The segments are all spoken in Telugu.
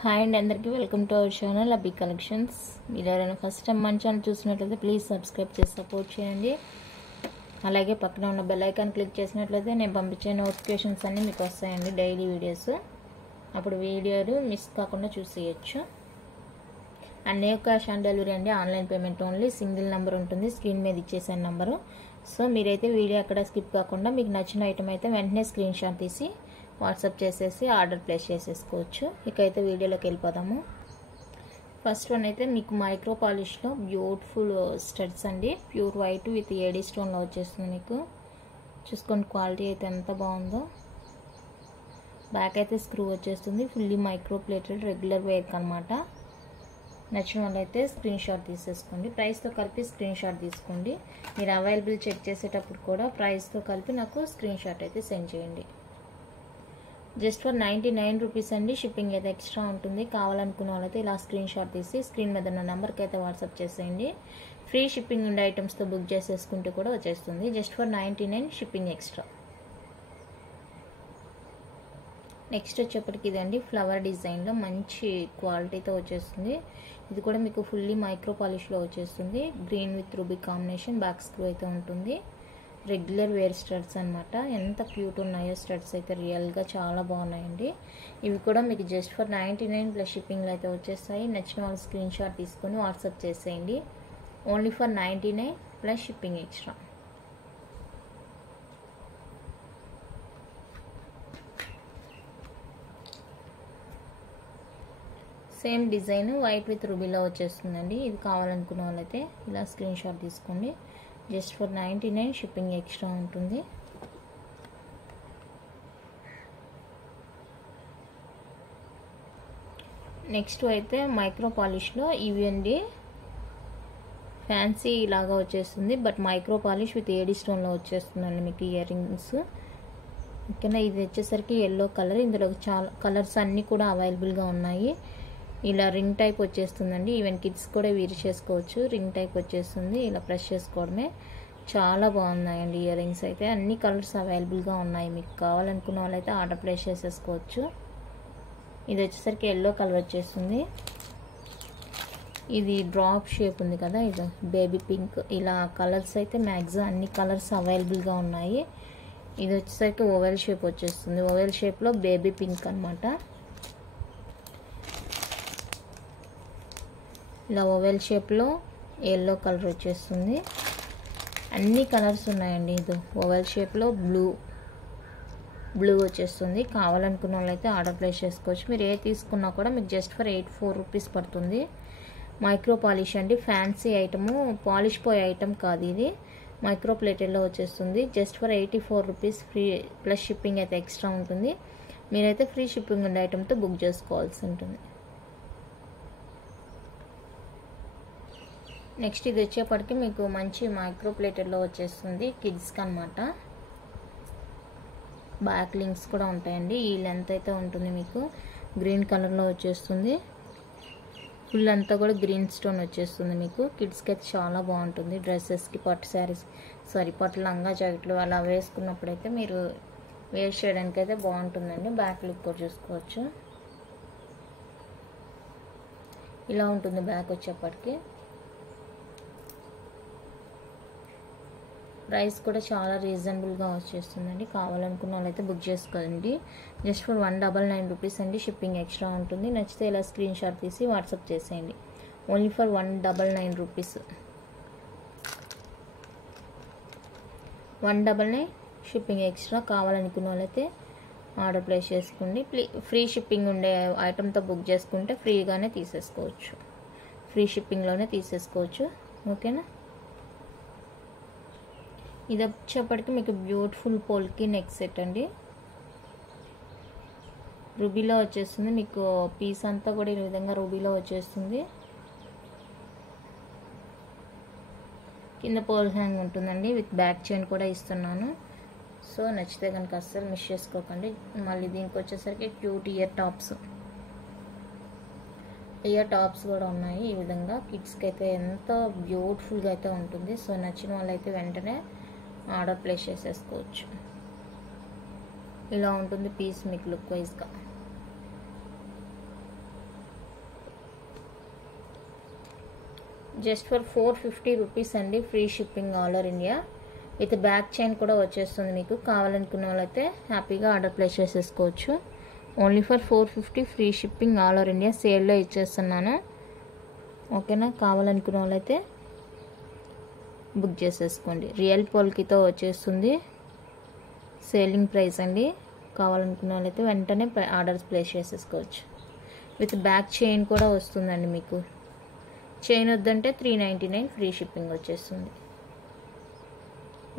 హాయ్ అండి, అందరికీ వెల్కమ్ టు అవర్ ఛానల్ అబ్బి కలెక్షన్స్. మీరు ఎవరైనా ఫస్ట్ టైం మన ఛానల్ చూసినట్లయితే ప్లీజ్ సబ్స్క్రైబ్ చేసి సపోర్ట్ చేయండి. అలాగే పక్కన ఉన్న బెల్ ఐకాన్ క్లిక్ చేసినట్లయితే నేను పంపించే నోటిఫికేషన్స్ అన్నీ మీకు వస్తాయండి, డైలీ వీడియోస్. అప్పుడు వీడియోలు మిస్ కాకుండా చూసేయచ్చు. And no cash on delivery అండి, online payment only. Single number ఉంటుంది, స్క్రీన్ మీద ఇచ్చేసాను నెంబరు. సో మీరైతే వీడియో అక్కడ స్కిప్ కాకుండా మీకు నచ్చిన ఐటమ్ అయితే వెంటనే స్క్రీన్ షాట్ తీసి వాట్సాప్ చేసేసి ఆర్డర్ ప్లేస్ చేసేసుకోవచ్చు. ఇకైతే వీడియోలోకి వెళ్ళిపోదాము. ఫస్ట్ వన్ అయితే మీకు మైక్రో పాలిష్లో బ్యూటిఫుల్ స్టడ్స్ అండి, ప్యూర్ వైట్ విత్ ఏడీ స్టోన్లో వచ్చేస్తుంది. మీకు చూసుకోండి, క్వాలిటీ అయితే ఎంత బాగుందో. బ్యాక్ అయితే స్క్రూ వచ్చేస్తుంది, ఫుల్లీ మైక్రో ప్లేటెడ్, రెగ్యులర్ వేర్కి అనమాట. నచ్చిన వాళ్ళైతే స్క్రీన్ షాట్ తీసేసుకోండి. ప్రైస్తో కలిపి స్క్రీన్ షాట్ తీసుకోండి. మీరు అవైలబుల్ చెక్ చేసేటప్పుడు కూడా ప్రైస్తో కలిపి నాకు స్క్రీన్ షాట్ అయితే సెండ్ చేయండి. జస్ట్ ఫర్ 99 రూపీస్ అండి. షిప్పింగ్ అయితే ఎక్స్ట్రా ఉంటుంది. కావాలనుకున్న వాళ్ళైతే ఇలా స్క్రీన్ షాట్ తీసి స్క్రీన్ మీద ఉన్న నెంబర్కి అయితే వాట్సాప్ చేసేయండి. ఫ్రీ షిప్పింగ్ ఉండే ఐటమ్స్తో బుక్ చేసేసుకుంటే కూడా వచ్చేస్తుంది. Just for 99 shipping extra. Next వచ్చేప్పటికి ఇదండి, ఫ్లవర్ డిజైన్లో మంచి క్వాలిటీతో వచ్చేస్తుంది. ఇది కూడా మీకు ఫుల్లీ మైక్రో పాలిష్లో వచ్చేస్తుంది. Green with ruby combination, back screw అయితే ఉంటుంది. రెగ్యులర్ వేర్ స్టడ్స్ అనమాట. ఎంత క్యూట్ ఉన్నాయో స్టడ్స్ అయితే, రియల్గా చాలా బాగున్నాయండి. ఇవి కూడా మీకు జస్ట్ ఫర్ 99 ప్లస్ షిప్పింగ్లో అయితే వచ్చేస్తాయి. నచ్చిన వాళ్ళు స్క్రీన్ షాట్ తీసుకొని వాట్సాప్ చేసేయండి. Only for 99 plus shipping extra. Same design white with రూబీలో వచ్చేస్తుందండి. ఇది కావాలనుకున్న వాళ్ళైతే ఇలా స్క్రీన్ షాట్ తీసుకోండి. జస్ట్ ఫర్ 99 షిప్పింగ్ ఎక్స్ట్రా ఉంటుంది. నెక్స్ట్ అయితే మైక్రో పాలిష్లో ఇవి అండి, ఫ్యాన్సీ లాగా వచ్చేస్తుంది, but micro polish with AD స్టోన్లో వచ్చేస్తుందండి మీకు ఇయర్ రింగ్స్. ఓకేనా, ఇది వచ్చేసరికి ఎల్లో కలర్. ఇందులో చాలా కలర్స్ అన్నీ కూడా అవైలబుల్గా ఉన్నాయి. ఇలా రింగ్ టైప్ వచ్చేస్తుందండి. ఈవెన్ కిడ్స్ కూడా వీర్ చేసుకోవచ్చు. రింగ్ టైప్ వచ్చేస్తుంది, ఇలా ప్రెస్ చేసుకోవడమే. చాలా బాగున్నాయండి ఇయర్ రింగ్స్ అయితే. అన్ని కలర్స్ అవైలబుల్గా ఉన్నాయి. మీకు కావాలనుకున్న వాళ్ళైతే ఆర్డర్ ప్లేస్ చేసేసుకోవచ్చు. ఇది వచ్చేసరికి ఎల్లో కలర్ వచ్చేస్తుంది. ఇది డ్రాప్ షేప్ ఉంది కదా, ఇది బేబీ పింక్. ఇలా కలర్స్ అయితే మ్యాక్సిమం అన్ని కలర్స్ అవైలబుల్గా ఉన్నాయి. ఇది వచ్చేసరికి ఓవెల్ షేప్ వచ్చేస్తుంది. ఓవెల్ షేప్లో బేబీ పింక్ అనమాట. ఇలా ఓవెల్ షేప్లో ఎల్లో కలర్ వచ్చేస్తుంది. అన్ని కలర్స్ ఉన్నాయండి. ఇది ఓవెల్ షేప్లో బ్లూ వచ్చేస్తుంది. కావాలనుకున్న వాళ్ళైతే ఆర్డర్ ప్లేస్ చేసుకోవచ్చు. మీరు ఏ తీసుకున్నా కూడా మీకు జస్ట్ ఫర్ 84 రూపీస్ పడుతుంది. మైక్రో పాలిష్ అండి, ఫ్యాన్సీ ఐటము, పాలిష్ పోయే ఐటమ్ కాదు ఇది. మైక్రో ప్లేటెడ్లో వచ్చేస్తుంది. Just for 84 rupees free plus shipping అయితే ఎక్స్ట్రా ఉంటుంది. మీరైతే ఫ్రీ షిప్పింగ్ ఉండే ఐటమ్తో బుక్ చేసుకోవాల్సి ఉంటుంది. నెక్స్ట్ ఇది వచ్చేప్పటికి మీకు మంచి మైక్రో ప్లేటెడ్లో వచ్చేస్తుంది, కిడ్స్కి అనమాట. బ్యాక్ లింక్స్ కూడా ఉంటాయండి. ఈ లెంత్ అయితే ఉంటుంది మీకు. గ్రీన్ కలర్లో వచ్చేస్తుంది. ఫుల్ అంతా కూడా గ్రీన్ స్టోన్ వచ్చేస్తుంది మీకు. కిడ్స్కి అయితే చాలా బాగుంటుంది. డ్రెస్సెస్కి, పట్టు శారీస్, పట్టు లంగా జాకెట్లు అలా వేసుకున్నప్పుడైతే మీరు వేర్ చేయడానికి అయితే బాగుంటుందండి. బ్యాక్ లుక్ కూడా చూసుకోవచ్చు. ఇలా ఉంటుంది బ్యాక్ వచ్చేప్పటికి. ప్రైస్ కూడా చాలా రీజనబుల్గా వచ్చేస్తుందండి. కావాలనుకున్న వాళ్ళైతే బుక్ చేసుకోండి. జస్ట్ ఫర్ 199 రూపీస్ అండి. షిప్పింగ్ ఎక్స్ట్రా ఉంటుంది. నచ్చితే ఇలా స్క్రీన్ షాట్ తీసి వాట్సాప్ చేసేయండి. Only for 199 rupees. 199 shipping extra. కావాలనుకున్న వాళ్ళైతే ఆర్డర్ ప్లేస్ చేసుకోండి. ఫ్రీ షిప్పింగ్ ఉండే ఐటమ్తో బుక్ చేసుకుంటే ఫ్రీగానే తీసేసుకోవచ్చు. ఫ్రీ షిప్పింగ్లోనే తీసేసుకోవచ్చు. ఓకేనా, ఇది వచ్చేప్పటికి మీకు బ్యూటిఫుల్ పోల్కి నెక్ సెట్ అండి. రూబీలో వచ్చేస్తుంది. మీకు పీస్ అంతా కూడా ఈ విధంగా రూబీలో వచ్చేస్తుంది. కింద పోల్ హ్యాంగ్ ఉంటుందండి, విత్ బ్యాక్ చైన్ కూడా ఇస్తున్నాను. సో నచ్చితే కనుక అస్సలు మిస్ చేసుకోకండి. మళ్ళీ దీనికి వచ్చేసరికి క్యూట్ ఇయర్ టాప్స్ కూడా ఉన్నాయి. ఈ విధంగా కిడ్స్కి అయితే ఎంత బ్యూటిఫుల్గా అయితే ఉంటుంది. సో నచ్చిన వాళ్ళైతే వెంటనే ఆర్డర్ ప్లేస్ చేసేసుకోవచ్చు. ఇలా ఉంటుంది పీస్ మీకు లుక్ వైజ్గా. జస్ట్ ఫర్ 450 రూపీస్ అండి, free shipping all over India. With back chain కూడా వచ్చేస్తుంది. మీకు కావాలనుకున్న వాళ్ళైతే హ్యాపీగా ఆర్డర్ ప్లేస్ చేసేసుకోవచ్చు. Only for 450 free shipping all over India. సేల్లో ఇచ్చేస్తున్నాను. ఓకేనా, కావాలనుకున్న వాళ్ళైతే బుక్ చేసేసుకోండి. రియల్ పోల్కితో వచ్చేస్తుంది. సేలింగ్ ప్రైస్ అండి. కావాలనుకున్న వాళ్ళైతే వెంటనే ఆర్డర్స్ ప్లేస్ చేసేసుకోవచ్చు. విత్ బ్యాక్ చైన్ కూడా వస్తుందండి. మీకు చైన్ వద్దంటే 399 ఫ్రీ షిప్పింగ్ వచ్చేస్తుంది.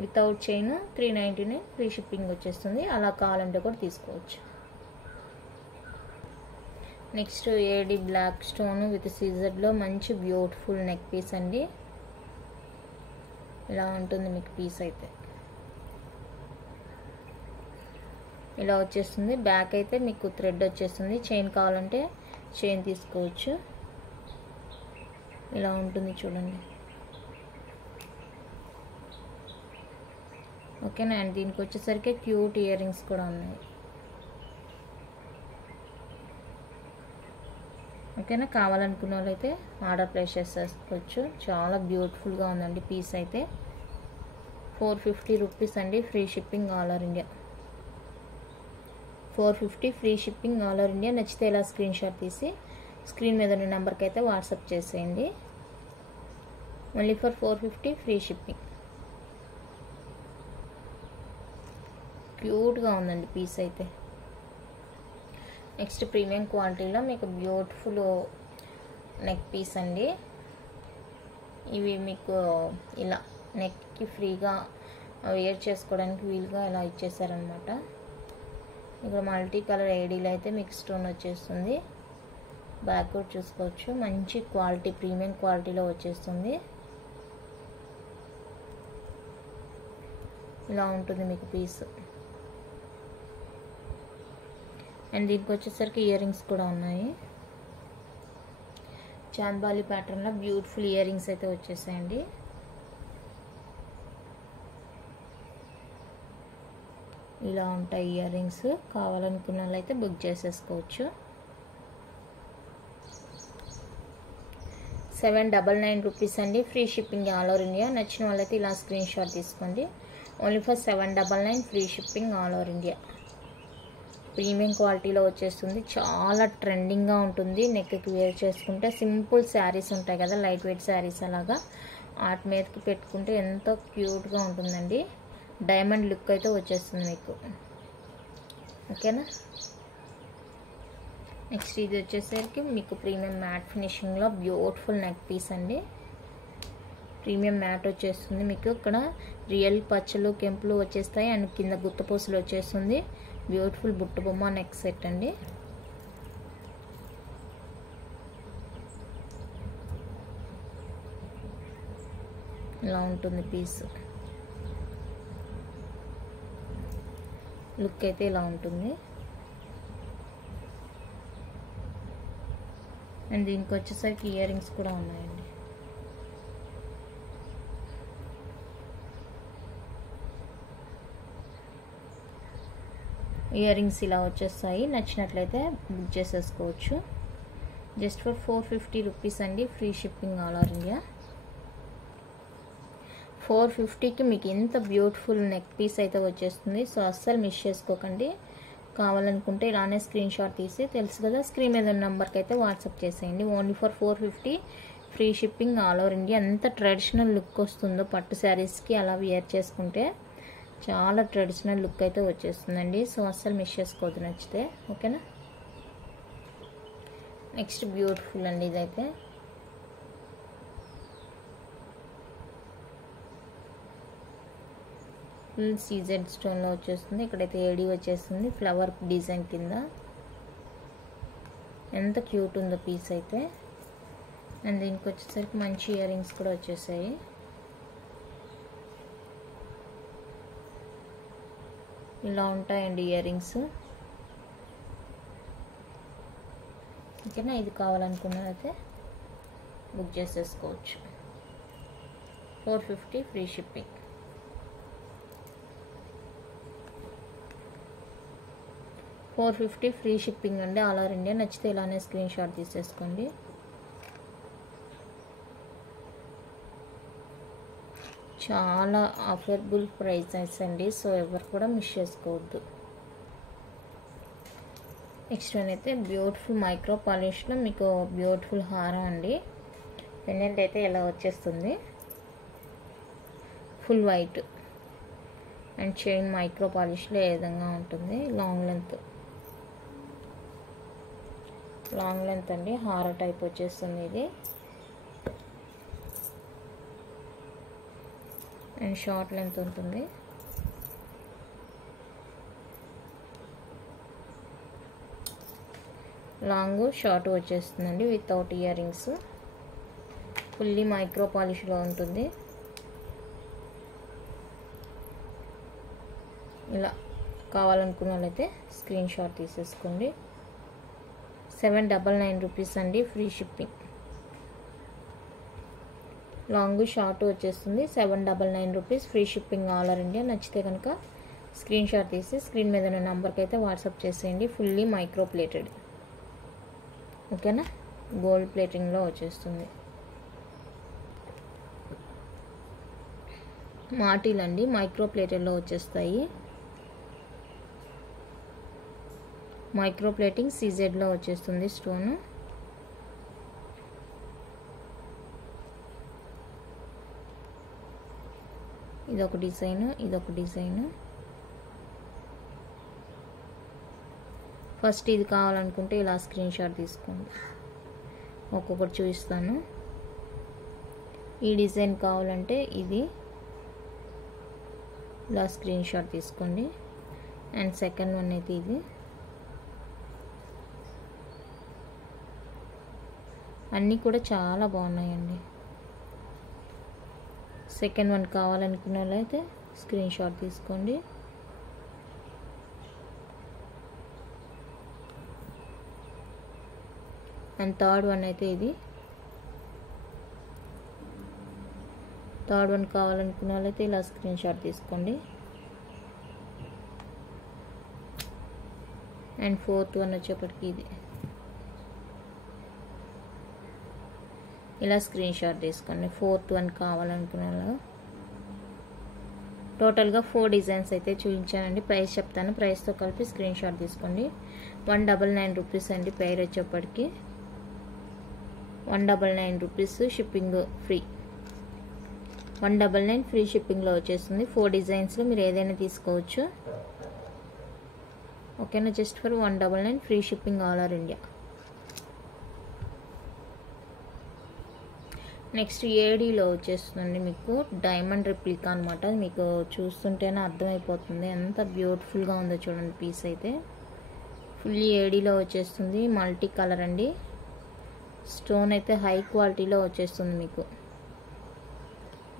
వితౌట్ చైన్ 399 ఫ్రీ షిప్పింగ్ వచ్చేస్తుంది. అలా కావాలంటే కూడా తీసుకోవచ్చు. Next AD black stone with సీజర్లో మంచి బ్యూటిఫుల్ నెక్ పీస్ అండి. ఇలా ఉంటుంది మీకు పీస్ అయితే. ఇలా వచ్చేస్తుంది. బ్యాక్ అయితే మీకు థ్రెడ్ వచ్చేస్తుంది. చైన్ కావాలంటే చైన్ తీసుకోవచ్చు. ఇలా ఉంటుంది చూడండి. ఓకేనా, అండ్ దీనికి వచ్చేసరికి క్యూట్ ఇయర్ రింగ్స్ కూడా ఉన్నాయి. ఓకేనా, కావాలనుకున్న వాళ్ళైతే ఆర్డర్ ప్లేస్ చేసేసుకోవచ్చు. చాలా బ్యూటిఫుల్గా ఉందండి పీస్ అయితే. 450 రూపీస్ అండి, free shipping all over India. 450 free shipping all over India. నచ్చితే ఇలా స్క్రీన్ షాట్ తీసి స్క్రీన్ మీద ఉన్న నెంబర్కి అయితే వాట్సాప్ చేసేయండి. Only for 450 free shipping. క్యూట్గా ఉందండి పీస్ అయితే. నెక్స్ట్ ప్రీమియం క్వాలిటీలో మీకు బ్యూటిఫుల్ నెక్ పీస్ అండి. ఇవి మీకు ఇలా నెక్కి ఫ్రీగా వేర్ చేసుకోవడానికి వీలుగా ఇలా ఇచ్చేసారనమాట. ఇక్కడ మల్టీ కలర్ ఐడీలో అయితే మీకు స్టోన్ వచ్చేస్తుంది. బ్యాక్ కూడా చూసుకోవచ్చు. మంచి క్వాలిటీ ప్రీమియం క్వాలిటీలో వచ్చేస్తుంది. ఇలా ఉంటుంది మీకు పీస్. అండ్ దీనికి వచ్చేసరికి ఇయర్ రింగ్స్ కూడా ఉన్నాయి. చాంద్బాలి ప్యాటర్న్లో బ్యూటిఫుల్ ఇయర్ రింగ్స్ అయితే వచ్చేసాయండి. ఇలా ఉంటాయి ఇయర్ రింగ్స్. కావాలనుకున్న వాళ్ళైతే బుక్ చేసేసుకోవచ్చు. 799 రూపీస్ అండి, free shipping all over India. నచ్చిన వాళ్ళైతే ఇలా స్క్రీన్ షాట్ తీసుకోండి. Only for 799 free shipping all over India. Premium క్వాలిటీలో వచ్చేస్తుంది. చాలా ట్రెండింగ్గా ఉంటుంది. నెక్కి వేర్ చేసుకుంటే సింపుల్ శారీస్ ఉంటాయి కదా, లైట్ వెయిట్ శారీస్, అలాగా వాటి మీదకి పెట్టుకుంటే ఎంతో క్యూట్గా ఉంటుందండి. డైమండ్ లుక్ అయితే వచ్చేస్తుంది మీకు. ఓకేనా, నెక్స్ట్ ఇది వచ్చేసరికి మీకు ప్రీమియం మ్యాట్ ఫినిషింగ్లో బ్యూటిఫుల్ నెక్ పీస్ అండి. ప్రీమియం మ్యాట్ వచ్చేస్తుంది మీకు. ఇక్కడ రియల్ పచ్చలు కెంపులు వచ్చేస్తాయి. అండ్ కింద గుత్తపూసలు వచ్చేస్తుంది. బ్యూటిఫుల్ బుట్ట బొమ్మ నెక్ సెట్ అండి. ఇలా ఉంటుంది పీస్. లుక్ అయితే ఇలా ఉంటుంది. అండ్ దీనికి వచ్చేసరికి ఇయర్ రింగ్స్ కూడా ఉన్నాయండి. ఇయర్ రింగ్స్ ఇలా వచ్చేస్తాయి. నచ్చినట్లయితే బుక్ చేసేసుకోవచ్చు. జస్ట్ ఫర్ 450 రూపీస్ అండి, free shipping all over India. 450కి మీకు ఇంత బ్యూటిఫుల్ నెక్ పీస్ అయితే వచ్చేస్తుంది. సో అస్సలు మిస్ చేసుకోకండి. కావాలనుకుంటే ఇలానే స్క్రీన్ షాట్ తీసి తెలుసు కదా స్క్రీన్ మీద ఉన్న నెంబర్కి అయితే వాట్సాప్ చేసేయండి. Only for 450 free shipping all over India. ఎంత ట్రెడిషనల్ లుక్ వస్తుందో పట్టు శారీస్కి అలా వేర్ చేసుకుంటే చాలా ట్రెడిషనల్ లుక్ అయితే వచ్చేస్తుందండి. సో అస్సలు మిస్ చేసుకోవద్దు నచ్చితే. ఓకేనా, నెక్స్ట్ బ్యూటిఫుల్ అండి ఇదైతే. ఫుల్ సీజెడ్ స్టోన్లో వచ్చేస్తుంది. ఇక్కడైతే ఏడీ వచ్చేస్తుంది ఫ్లవర్ డిజైన్ కింద. ఎంత క్యూట్ ఉందో పీస్ అయితే. అండ్ దీనికి వచ్చేసరికి మంచి ఇయర్ రింగ్స్ కూడా వచ్చేసాయి. ఇలా ఉంటాయండి ఇయర్ రింగ్స్. ఓకేనా, ఇది కావాలనుకున్నదైతే బుక్ చేసేసుకోవచ్చు. 450 ఫ్రీ షిప్పింగ్. $450 ఫ్రీ షిప్పింగ్ అండి ఆల్ ఓవర్ ఇండియా. నచ్చితే ఇలానే స్క్రీన్ షాట్ తీసేసుకోండి. చాలా అఫోర్డబుల్ ప్రైసెస్ అండి, సో ఎవరు కూడా మిస్ చేసుకోవద్దు. నెక్స్ట్ వన్ అయితే బ్యూటిఫుల్ మైక్రో పాలిష్లో మీకు బ్యూటిఫుల్ హారం అండి. పెండెంట్ అయితే ఇలా వచ్చేస్తుంది, full white and chain micro పాలిష్లో ఏ విధంగా ఉంటుంది. లాంగ్ లెంత్ అండి, హార టైప్ వచ్చేస్తుంది ఇది. అండ్ షార్ట్ లెంత్ ఉంటుంది. లాంగ్ షార్ట్ వచ్చేస్తుందండి without earrings. Fully micro పాలిష్లో ఉంటుంది. ఇలా కావాలనుకున్న వాళ్ళైతే స్క్రీన్ షాట్ తీసేసుకోండి. 799 రూపీస్ అండి, ఫ్రీ షిప్పింగ్. లాంగ్ షార్ట్ వచ్చేస్తుంది, 799 rupees, free shipping all over India. నచ్చితే కనుక స్క్రీన్ షాట్ తీసి స్క్రీన్ మీద ఉన్న నెంబర్కి అయితే వాట్సాప్ చేసేయండి. ఫుల్లీ మైక్రో ప్లేటెడ్, ఓకేనా. గోల్డ్ ప్లేటింగ్లో వచ్చేస్తుంది. మాటీలు అండి, మైక్రో ప్లేటెడ్లో వచ్చేస్తాయి. మైక్రో ప్లేటింగ్ సీజెడ్లో వచ్చేస్తుంది స్టోన్. ఇదొక డిజైన్. ఫస్ట్ ఇది కావాలనుకుంటే ఇలా స్క్రీన్ షాట్ తీసుకోండి, ఒక్కొక్కటి చూపిస్తాను. ఈ డిజైన్ కావాలంటే ఇది ఇలా స్క్రీన్ షాట్ తీసుకోండి. అండ్ సెకండ్ వన్ అయితే ఇది. అన్నీ కూడా చాలా బాగున్నాయండి. సెకండ్ వన్ కావాలనుకున్న వాళ్ళైతే స్క్రీన్ షాట్ తీసుకోండి. అండ్ థర్డ్ వన్ అయితే ఇది. థర్డ్ వన్ కావాలనుకున్న వాళ్ళైతే ఇలా స్క్రీన్ షాట్ తీసుకోండి. అండ్ ఫోర్త్ వన్ వచ్చేప్పటికి ఇది. ఇలా స్క్రీన్ షాట్ తీసుకోండి. ఫోర్త్ వన్ కావాలనుకున్న టోటల్గా 4 డిజైన్స్ అయితే చూపించానండి. ప్రైస్ చెప్తాను, ప్రైస్తో కలిపి స్క్రీన్ షాట్ తీసుకోండి. 199 రూపీస్ అండి పేరు వచ్చేప్పటికి. 199 రూపీస్, షిప్పింగ్ ఫ్రీ. 199 ఫ్రీ షిప్పింగ్లో వచ్చేస్తుంది. 4 డిజైన్స్లో మీరు ఏదైనా తీసుకోవచ్చు, ఓకేనా. Just for 199 free shipping all over India. Next ఏడీలో వచ్చేస్తుంది మీకు డైమండ్ రిప్లికా అనమాట. మీకు చూస్తుంటేనే అర్థమైపోతుంది ఎంత బ్యూటిఫుల్గా ఉందో చూడండి. పీస్ అయితే ఫుల్లీ ఏడీలో వచ్చేస్తుంది, మల్టీ కలర్ అండి. స్టోన్ అయితే హై క్వాలిటీలో వచ్చేస్తుంది మీకు.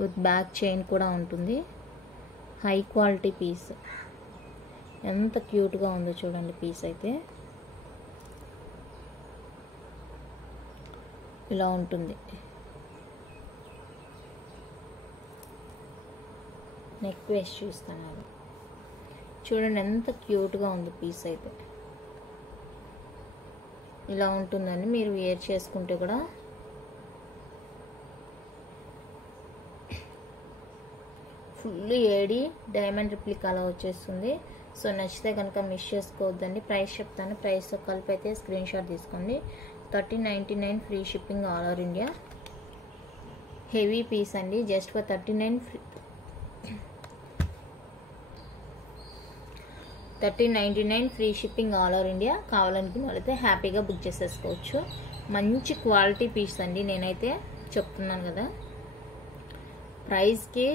విత్ బ్యాక్ చైన్ కూడా ఉంటుంది. హై క్వాలిటీ పీస్, ఎంత క్యూట్గా ఉందో చూడండి పీస్ అయితే. ఇలా ఉంటుంది. నెక్ వేస్ట్ చూస్తాను చూడండి, ఎంత క్యూట్గా ఉంది పీస్ అయితే. ఇలా ఉంటుందండి, మీరు వేర్ చేసుకుంటే కూడా ఫుల్ ఏడి డైమండ్ రిప్లికాలా వచ్చేస్తుంది. సో నచ్చితే కనుక మిస్ చేసుకోవద్దండి. ప్రైస్ చెప్తాను, ప్రైస్తో కలిపి అయితే స్క్రీన్ షాట్ తీసుకోండి. 1399 free shipping all over India. Heavy piece అండి, just for 1399 free shipping all over India. కావాలనుకున్న వాళ్ళైతే హ్యాపీగా బుక్ చేసేసుకోవచ్చు. మంచి క్వాలిటీ పీస్ అండి, నేనైతే చెప్తున్నాను కదా. ప్రైస్కి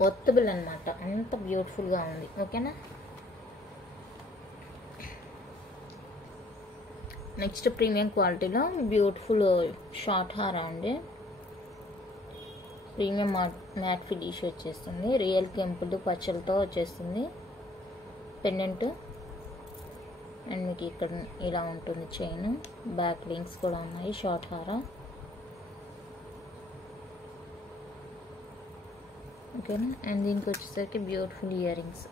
వర్తబుల్ అనమాట, అంత బ్యూటిఫుల్గా ఉంది, ఓకేనా. నెక్స్ట్ ప్రీమియం క్వాలిటీలో బ్యూటిఫుల్ షార్ట్ హార్ అండి. ప్రీమియం మ్యాట్ ఫినిష్ వచ్చేస్తుంది. రియల్ కెంపులు పచ్చలతో వచ్చేస్తుంది పెండెంట్. అండ్ మీకు ఇక్కడ ఇలా ఉంటుంది చైన్, బ్యాక్ లింక్స్ కూడా ఉన్నాయి. షార్ట్ హార, ఓకేనా. అండ్ దీనికి వచ్చేసరికి బ్యూటిఫుల్ ఇయర్ రింగ్స్.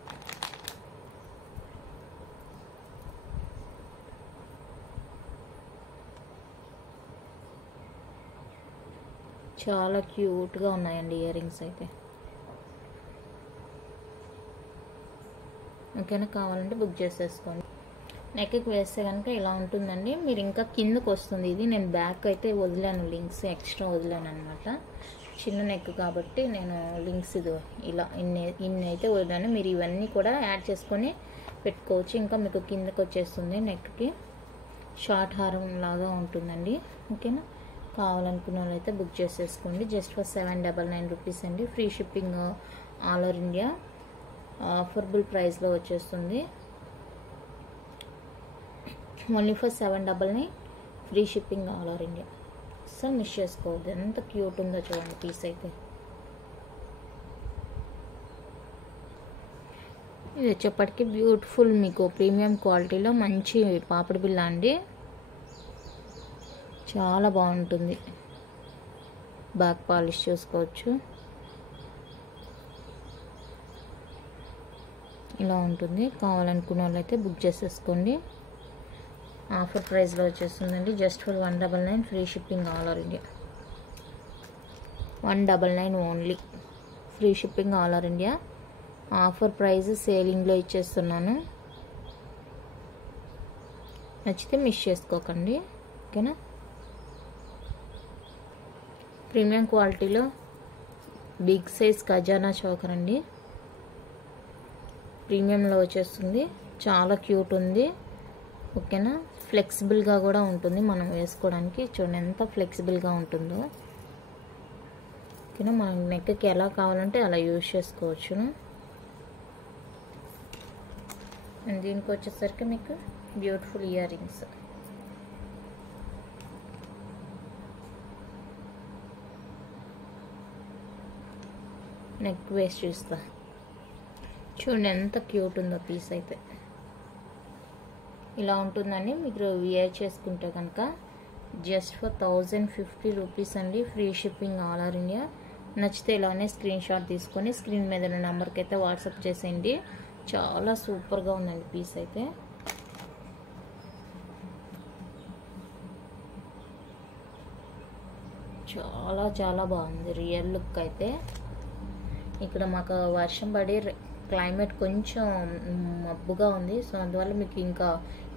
చాలా క్యూట్గా ఉన్నాయండి ఇయర్ రింగ్స్ అయితే. ఓకేనా, కావాలంటే బుక్ చేసేసుకోండి. నెక్కి వేస్తే కనుక ఇలా ఉంటుందండి. మీరు ఇంకా కిందకు వస్తుంది. ఇది నేను బ్యాక్ అయితే వదిలాను, లింక్స్ ఎక్స్ట్రా వదిలాను అనమాట. చిన్న నెక్ కాబట్టి నేను లింక్స్ ఇది ఇలా ఇన్ని అయితే వదిలాను. మీరు ఇవన్నీ కూడా యాడ్ చేసుకొని పెట్టుకోవచ్చు. ఇంకా మీకు కిందకు వచ్చేస్తుంది. నెక్కి షార్ట్ హారం లాగా ఉంటుందండి. ఓకేనా, కావాలనుకున్న వాళ్ళైతే బుక్ చేసేసుకోండి. జస్ట్ ఫర్ 799 రూపీస్ అండి. Free shipping all over India, affordable ప్రైస్లో వచ్చేస్తుంది. Only for 799, free shipping all over India. అస్సలు మిస్ చేసుకోవద్దు. ఎంత క్యూట్ ఉందో చూడండి పీస్ అయితే. ఇది వచ్చేప్పటికి బ్యూటిఫుల్ మీకు ప్రీమియం క్వాలిటీలో మంచి పాపిడి బిళ్ళ అండి. చాలా బాగుంటుంది. బ్యాక్ పాలిష్ చూసుకోవచ్చు. ఇలా ఉంటుంది. కావాలనుకున్న వాళ్ళైతే బుక్ చేసేసుకోండి. ఆఫర్ ప్రైస్లో వచ్చేస్తుందండి. Just for 199, free shipping all over India. 199 only, free shipping all over India. Offer price సేలింగ్లో ఇచ్చేస్తున్నాను. నచ్చితే మిస్ చేసుకోకండి. ఓకేనా, ప్రీమియం క్వాలిటీలో బిగ్ సైజ్ ఖజానా చోకర్ అండి. ప్రీమియంలో వచ్చేస్తుంది. చాలా క్యూట్ ఉంది. ఓకేనా, ఫ్లెక్సిబుల్గా కూడా ఉంటుంది మనం వేసుకోవడానికి. చూడండి ఎంత ఫ్లెక్సిబుల్గా ఉంటుందో. ఓకేనా, మనం నెక్కి ఎలా కావాలంటే అలా యూజ్ చేసుకోవచ్చును. అండ్ దీనికి వచ్చేసరికి మీకు beautiful ear rings. Neck waste చూస్తా. చూడండి ఎంత క్యూట్ ఉందో పీస్ అయితే. ఇలా ఉంటుందండి. మీరు వేర్ చేసుకుంటే కనుక జస్ట్ ఫర్ 1050 రూపీస్ అండి. Free shipping all over India. నచ్చితే ఇలానే స్క్రీన్ షాట్ తీసుకొని స్క్రీన్ మీద ఉన్న నెంబర్కి అయితే వాట్సాప్ చేసేయండి. చాలా సూపర్గా ఉందండి పీస్ అయితే. చాలా చాలా బాగుంది రియల్ లుక్ అయితే. ఇక్కడ మాకు వర్షం పడి క్లైమేట్ కొంచెం మబ్బుగా ఉంది. సో అందువల్ల మీకు ఇంకా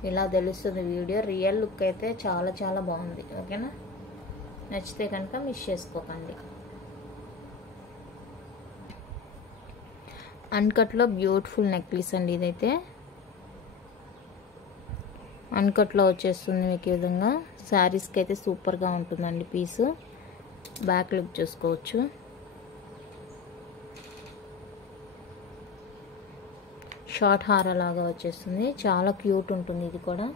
ఇలా తెలుస్తుంది వీడియో. రియల్ లుక్ అయితే చాలా చాలా బాగుంది. ఓకేనా, నచ్చితే కనుక మిస్ చేసుకోకండి. అన్కట్లో బ్యూటిఫుల్ నెక్లెస్ అండి. ఇదైతే అన్కట్లో వచ్చేస్తుంది మీకు. ఈ విధంగా శారీస్కి అయితే సూపర్గా ఉంటుందండి పీసు. బ్యాక్ లుక్ చూసుకోవచ్చు. షార్ట్ హార లాగా వచ్చేస్తుంది. చాలా క్యూట్ ఉంటుంది ఇది కూడా.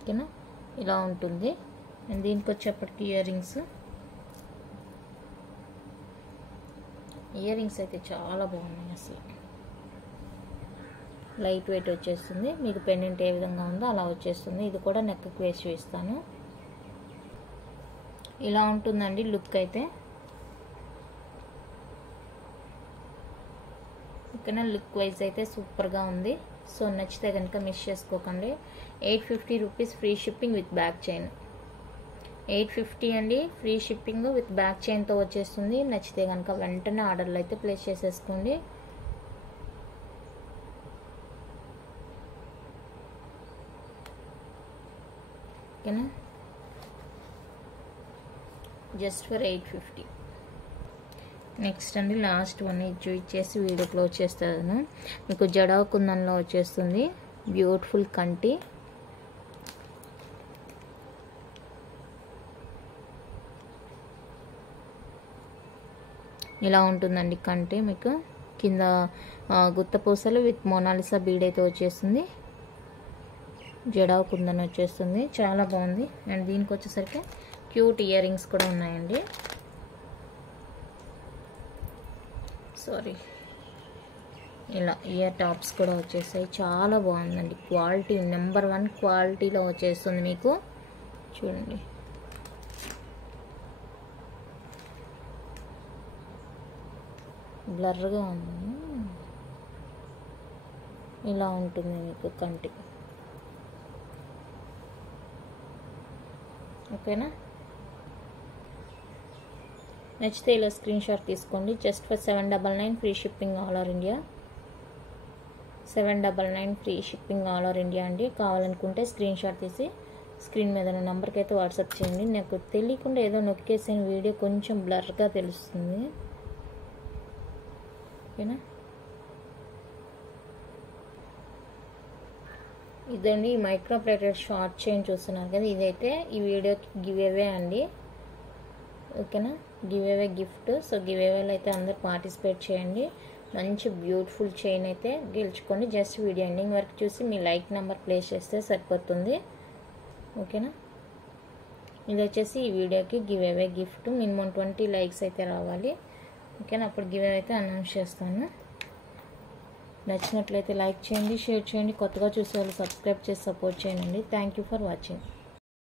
ఓకేనా, ఇలా ఉంటుంది. అండ్ దీనికి వచ్చేప్పటికి ఇయర్ రింగ్స్ అయితే చాలా బాగున్నాయి. అసలు లైట్ వెయిట్ వచ్చేస్తుంది. మీకు పెండెంట్ ఏ విధంగా ఉందో అలా వచ్చేస్తుంది. ఇది కూడా నెక్కి వేసి చూపిస్తాను. ఇలా ఉంటుందండి లుక్ అయితే. ఓకేనా, లుక్ వైజ్ అయితే సూపర్గా ఉంది. సో నచ్చితే కనుక మిస్ చేసుకోకండి. 850 rupees free shipping with back chain. 850 అండి, ఫ్రీ షిప్పింగ్ విత్ బ్యాక్ చైన్తో వచ్చేస్తుంది. నచ్చితే కనుక వెంటనే ఆర్డర్లు అయితే ప్లేస్ చేసేసుకోండి. ఓకేనా, జస్ట్ ఫర్ 850. నెక్స్ట్ అండి లాస్ట్ వన్ ఇచ్చేసి వీడియో క్లోజ్ చేస్తాను. మీకు జడా కుందన్లో వచ్చేస్తుంది. బ్యూటిఫుల్ కంటి. ఇలా ఉంటుందండి కంటి. మీకు కింద గుత్తపూసలు విత్ మోనాలిసా బీడ్ అయితే వచ్చేస్తుంది. జడా కుందన్ వచ్చేస్తుంది. చాలా బాగుంది. అండ్ దీనికి వచ్చేసరికి క్యూట్ ఇయర్ రింగ్స్ కూడా ఉన్నాయండి. సారీ, ఇలా ఇయర్ టాప్స్ కూడా వచ్చేసాయి. చాలా బాగుందండి. క్వాలిటీ నెంబర్ 1 క్వాలిటీలో వచ్చేస్తుంది మీకు. చూడండి, బ్లర్గా ఉంది. ఇలా ఉంటుంది మీకు కంటి. ఓకేనా? నచ్చితే ఇలా స్క్రీన్ షాట్ తీసుకోండి. Just for 799 free shipping all over India. 799 free shipping all over India అండి. కావాలనుకుంటే స్క్రీన్ షాట్ తీసి స్క్రీన్ మీద ఉన్న నెంబర్కి అయితే వాట్సాప్ చేయండి. నాకు తెలియకుండా ఏదో నొక్కేసిన వీడియో కొంచెం బ్లర్గా తెలుస్తుంది. ఓకేనా? ఇదండి ఈ మైక్రో ప్లేటెడ్ షార్ట్ చైన్ చూస్తున్నారు కదా, ఇదైతే ఈ వీడియోకి గివ్ అవే అండి. ఓకేనా? Giveaway gift. సో గివ్ అవేలో అయితే అందరు పార్టిసిపేట్ చేయండి. మంచి బ్యూటిఫుల్ చైన్ అయితే గెలుచుకోండి. జస్ట్ వీడియో ఎండింగ్ వరకు చూసి మీ లైక్ నెంబర్ ప్లేస్ చేస్తే సరిపోతుంది. ఓకేనా? ఇది వచ్చేసి ఈ వీడియోకి give away gift. Minimum 20 likes అయితే రావాలి. ఓకేనా? అప్పుడు గివ్ అవే అయితే అనౌన్స్ చేస్తాను. నచ్చినట్లయితే లైక్ చేయండి, షేర్ చేయండి. కొత్తగా చూసే వాళ్ళు సబ్స్క్రైబ్ చేసి సపోర్ట్ చేయండి. Thank you for watching.